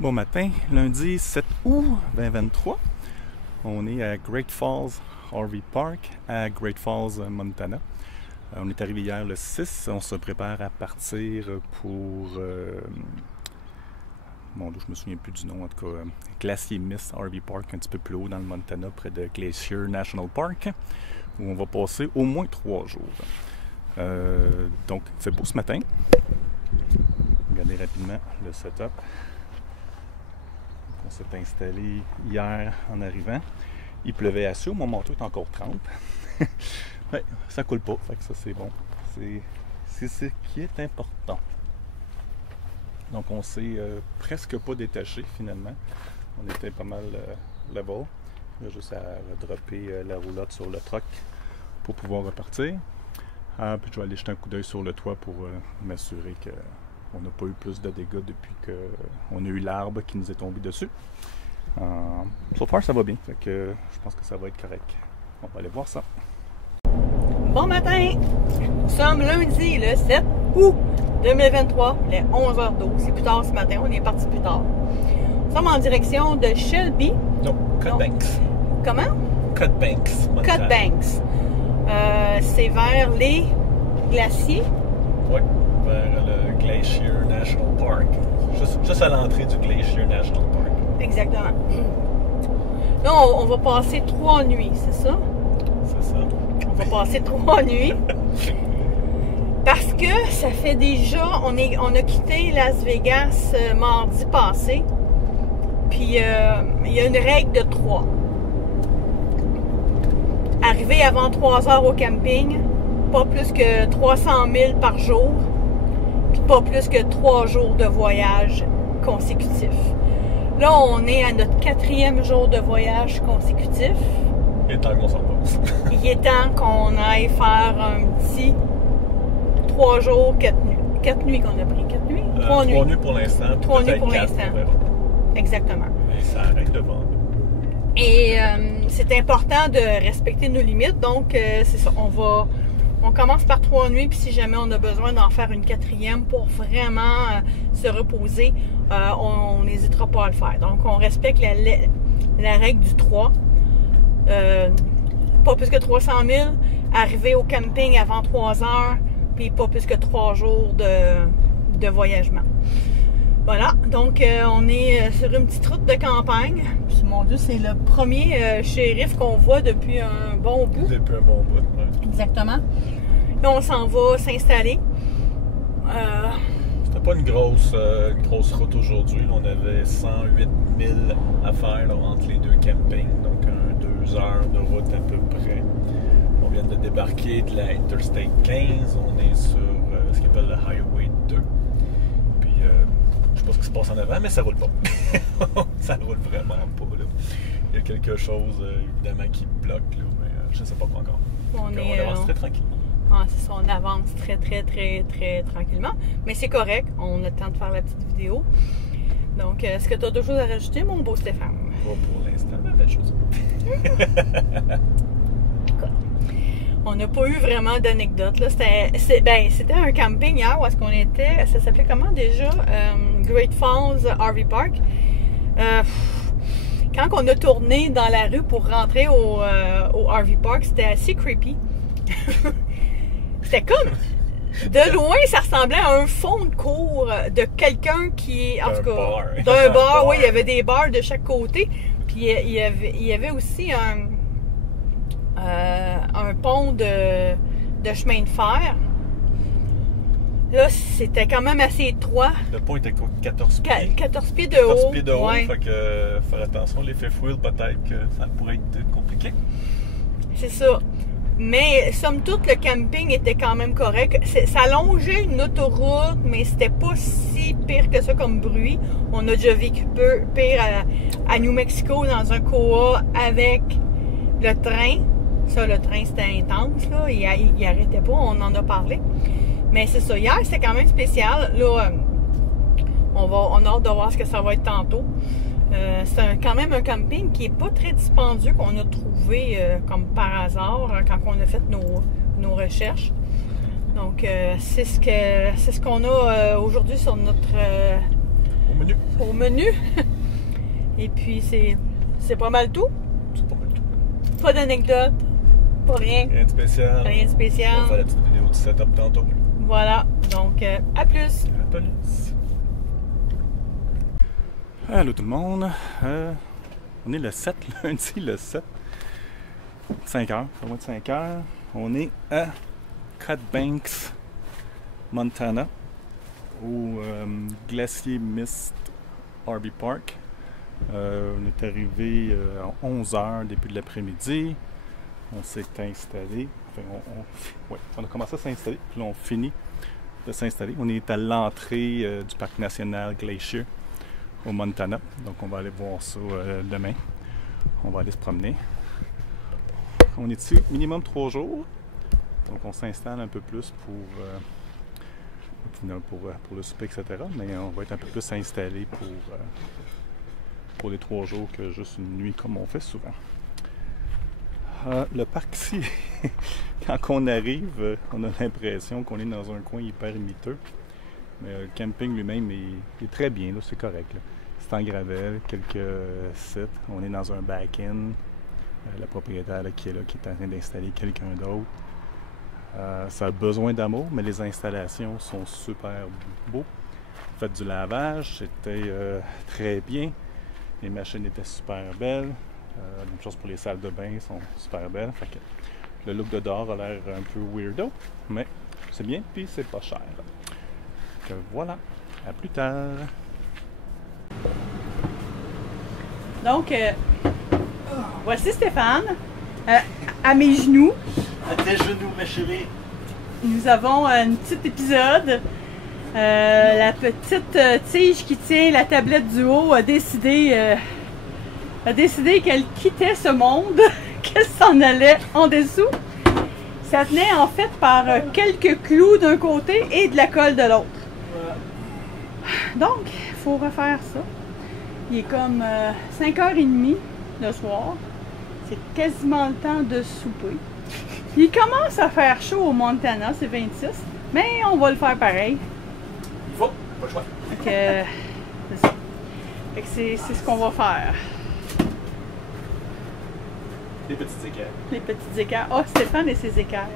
Bon matin, lundi 7 août 2023. On est à Great Falls RV Park à Great Falls, Montana. On est arrivé hier le 6. On se prépare à partir pour... bon, je me souviens plus du nom, en tout cas, Glacier Mist RV Park, un petit peu plus haut dans le Montana, près de Glacier National Park, où on va passer au moins 3 jours. Donc, il fait beau ce matin. Regardez rapidement le setup. On s'est installé hier en arrivant. Il pleuvait assez, mon manteau est encore 30. Ouais, ça coule pas, fait que ça c'est bon. C'est ce qui est important. Donc on s'est presque pas détaché finalement. On était pas mal level. Il y a juste à dropper la roulotte sur le truck pour pouvoir repartir. Puis je vais aller jeter un coup d'œil sur le toit pour m'assurer que on n'a pas eu plus de dégâts depuis qu'on a eu l'arbre qui nous est tombé dessus. So far, ça va bien. Fait que je pense que ça va être correct. On va aller voir ça. Bon matin! Nous sommes lundi, le 7 août 2023, il est 11h12. C'est plus tard ce matin, on est parti plus tard. Nous sommes en direction de Shelby. Non, Cutbanks. Comment? Cutbanks. Cutbanks. C'est vers les glaciers. Oui, vers le Glacier National Park. Juste à l'entrée du Glacier National Park. Exactement. Là, on va passer 3 nuits, c'est ça? C'est ça. On va passer 3 nuits. Parce que ça fait déjà... On a quitté Las Vegas mardi passé. Puis, il y a une règle de 3. Arriver avant 3 heures au camping, pas plus que 300 000 par jour, puis pas plus que 3 jours de voyage consécutifs. Là, on est à notre 4e jour de voyage consécutif. Il est temps qu'on s'en passe. Il est temps qu'on aille faire un petit 3 jours, 4 nuits. 4 nuits qu'on a pris. 4 nuits? 3 nuits. 3 nuits pour l'instant. 3 nuits pour l'instant. Exactement. Et ça arrête devant nous. Et c'est important de respecter nos limites. Donc, c'est ça. On commence par 3 nuits. Puis si jamais on a besoin d'en faire une 4e pour vraiment se reposer, on n'hésitera pas à le faire. Donc, on respecte la règle du 3. Pas plus que 300 000. Arriver au camping avant 3 heures. Puis pas plus que 3 jours de voyagement. Voilà, donc on est sur une petite route de campagne. Puis, mon Dieu, c'est le premier shérif qu'on voit depuis un bon bout. Depuis un bon bout, oui. Exactement. Là, on s'en va s'installer. C'était pas une grosse route aujourd'hui. On avait 108 000 à faire là, entre les deux campings. Donc, 2 heures de route à peu près. On vient de débarquer de la Interstate 15. On est sur ce qu'on appelle le Highway 2. Puis, je sais pas ce qui se passe en avant, mais ça roule pas. Ça roule vraiment pas. Là. Il y a quelque chose, évidemment, qui bloque, là, mais je ne sais pas quoi encore. On avance très tranquillement. Ah, c'est ça, on avance très tranquillement. Mais c'est correct, on a le temps de faire la petite vidéo. Donc, est-ce que tu as d'autres choses à rajouter, mon beau Stéphane? Pas pour l'instant, mais belle chose. On n'a pas eu vraiment d'anecdotes. C'était un camping hier où est-ce qu'on était. Ça s'appelait comment déjà? Great Falls RV Park. Quand on a tourné dans la rue pour rentrer au RV Park, c'était assez creepy. C'était comme... De loin, ça ressemblait à un fond de cour de quelqu'un qui... En tout cas, d'un bar. Oui, il y avait des bars de chaque côté. Puis il y avait aussi un pont de chemin de fer. Là, c'était quand même assez étroit. Le pont était quoi? 14 pieds? 14 pieds de haut. 14 pieds de haut, ouais. Fait que faire attention, l'effet wheel, peut-être que ça pourrait être compliqué. C'est ça. Mais, somme toute, le camping était quand même correct. Ça longeait une autoroute, mais c'était pas si pire que ça comme bruit. On a déjà vécu pire à New Mexico dans un Koa avec le train. Ça, le train, c'était intense, là. Il arrêtait pas, on en a parlé. Mais c'est ça. Hier, c'était quand même spécial. Là, on a hâte de voir ce que ça va être tantôt. C'est quand même un camping qui n'est pas très dispendieux qu'on a trouvé comme par hasard quand on a fait nos recherches. Donc, c'est ce qu'on a aujourd'hui sur notre menu. Au menu. Et puis, c'est pas mal tout. C'est pas mal tout. Pas d'anecdote, pas rien. Rien de spécial. Rien de On spécial. va faire la petite vidéo du setup tantôt. Voilà. Donc, à plus. À plus. Allô tout le monde. On est le 7, lundi le 7. 5 heures, pas moins de 5 heures. On est à Cut Banks, Montana, au Glacier Mist RV Park. On est arrivé à 11 heures, début de l'après-midi. On s'est installé. Enfin, on a commencé à s'installer, puis là, on finit de s'installer. On est à l'entrée du parc national Glacier au Montana. Donc, on va aller voir ça demain. On va aller se promener. On est ici minimum 3 jours. Donc, on s'installe un peu plus pour le souper, etc. Mais on va être un peu plus installé pour les 3 jours que juste une nuit, comme on fait souvent. Le parc ici, quand on arrive, on a l'impression qu'on est dans un coin hyper miteux. Mais le camping lui-même est très bien, c'est correct. C'est en gravel, quelques sites. On est dans un back-in. La propriétaire qui est en train d'installer quelqu'un d'autre. Ça a besoin d'amour, mais les installations sont super beaux. Faites du lavage, c'était très bien. Les machines étaient super belles. Même chose pour les salles de bain, sont super belles. Fait que le look de dehors a l'air un peu weirdo, mais c'est bien, puis c'est pas cher. Donc voilà, à plus tard. Donc, voici Stéphane, à mes genoux. À tes genoux, ma chérie. Nous avons un petit épisode. La petite tige qui tient la tablette du haut a décidé qu'elle quittait ce monde, qu'elle s'en allait en dessous. Ça tenait en fait par quelques clous d'un côté et de la colle de l'autre. Donc, il faut refaire ça. Il est comme 5h30 le soir. C'est quasiment le temps de souper. Il commence à faire chaud au Montana, c'est 26. Mais on va le faire pareil. Il faut, pas le choix. C'est ça. Fait que c'est ce qu'on va faire. Les petites équerres. Les petites équerres. Oh, Stéphane et ses équerres.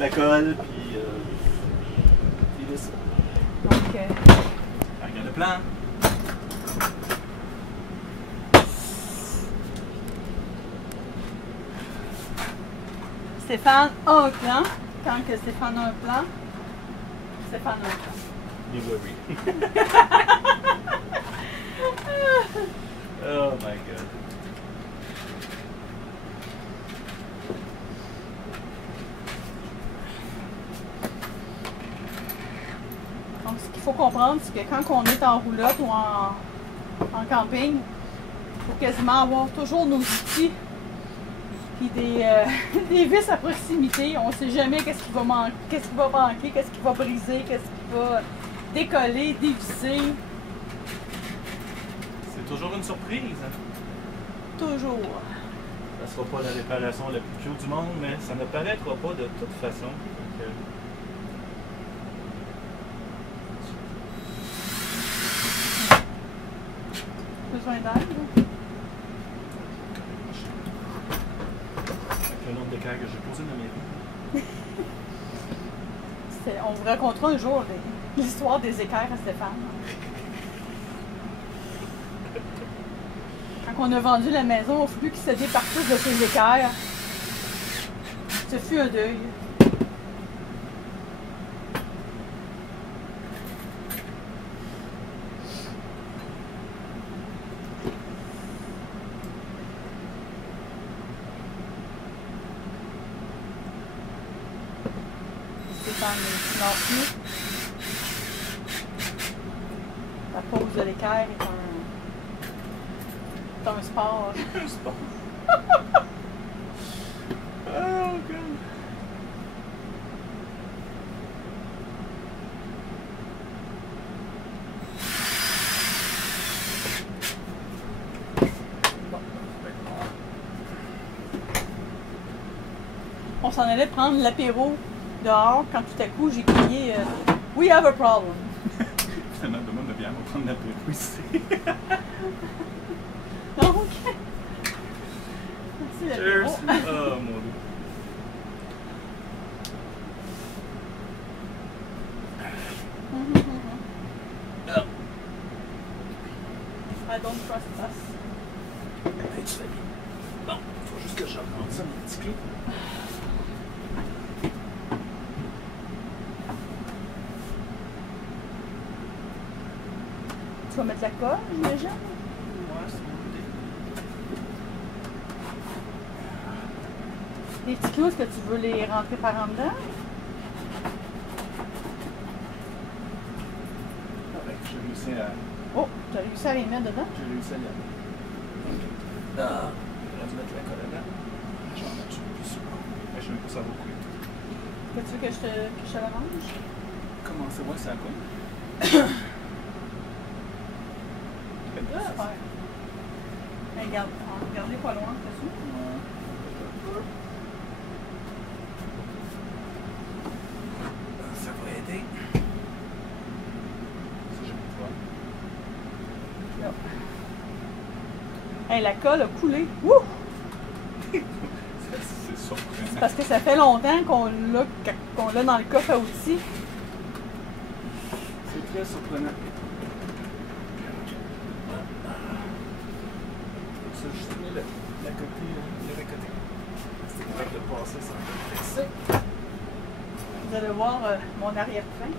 La colle, puis ça. Donc, Regarde le plan. Stéphane a un plan. Quand que Stéphane a un plan, Stéphane a un plan. Les oui. Oh my god. Donc, ce qu'il faut comprendre, c'est que quand on est en roulotte ou en camping, il faut quasiment avoir toujours nos outils et des vis à proximité. On ne sait jamais qu'est-ce qui va manquer, qu'est-ce qui va briser, qu'est-ce qui va décoller, dévisser. C'est toujours une surprise. Toujours. Ça sera pas la réparation la plus cute du monde, mais ça ne paraîtra pas de toute façon. Donc, Besoin d'aide? le nombre d'équerres que j'ai posé dans mes vies. On vous racontera un jour l'histoire des équerres à Stéphane. Quand on a vendu la maison, il a fallu qu'il se départisse de ses équerres. Ce fut un deuil. La pose de l'équerre est un sport. Un sport. Oh god. On s'en allait prendre l'apéro dehors quand tout à coup j'ai crié We have a problem. tellement de monde de bière, on va prendre l'apéro ici. Ok. Merci l'apéro. Cheers! Oh mon dieu. I don't trust us. Hey, tu fais bien. Bon, faut juste que je remonte ça, mon petit clou. Tu vas mettre la colle, j'imagine? Ouais, c'est bon. Les petits clous, est-ce que tu veux les rentrer par en dedans? J'ai réussi à... Oh, tu as réussi à les mettre dedans? J'ai réussi à y aller. Ah, j'aurais dû mettre la colle dedans. J'en mets plus sûr. Mais je sais même pas ça va couler. Tu veux que je te l'arrange? Comment c'est? Ouais, ça coule. Ouais. Mais regarde, regardez pas loin, t'as su? Ça va aider. Si je me vois. Là. Hey, la colle a coulé. Wouh! C'est surprenant. Parce que ça fait longtemps qu'on l'a dans le coffre à outils. C'est très surprenant. Ça, juste mis la côté, le côté. C'est capable de passer sans fixer. Vous allez voir mon arrière-train.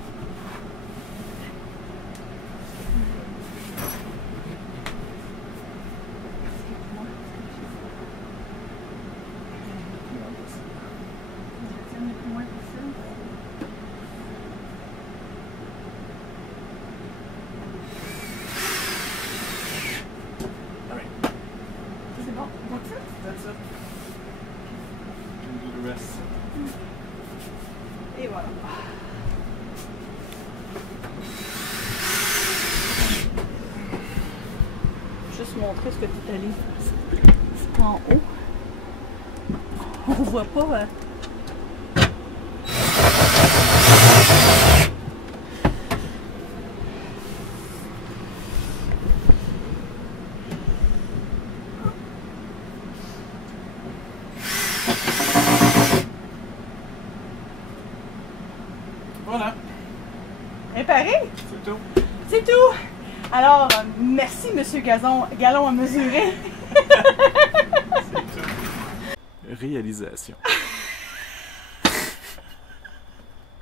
Je le tiens le plus loin possible. C'est bon, that's it? That's it. Can do the rest. Et voilà. Juste montrer ce que tu es allé en haut. On voit pas. Voilà, Réparé? c'est tout. C'est tout! Alors, merci, Monsieur Galon à mesurer. C'est tout. Réalisation.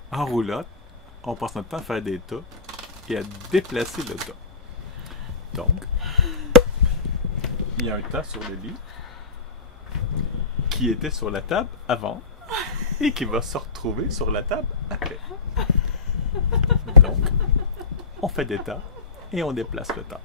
En roulotte, on passe notre temps à faire des tas et à déplacer le tas. Donc, il y a un tas sur le lit qui était sur la table avant et qui va se retrouver sur la table après. Donc, on fait des tas et on déplace le tas.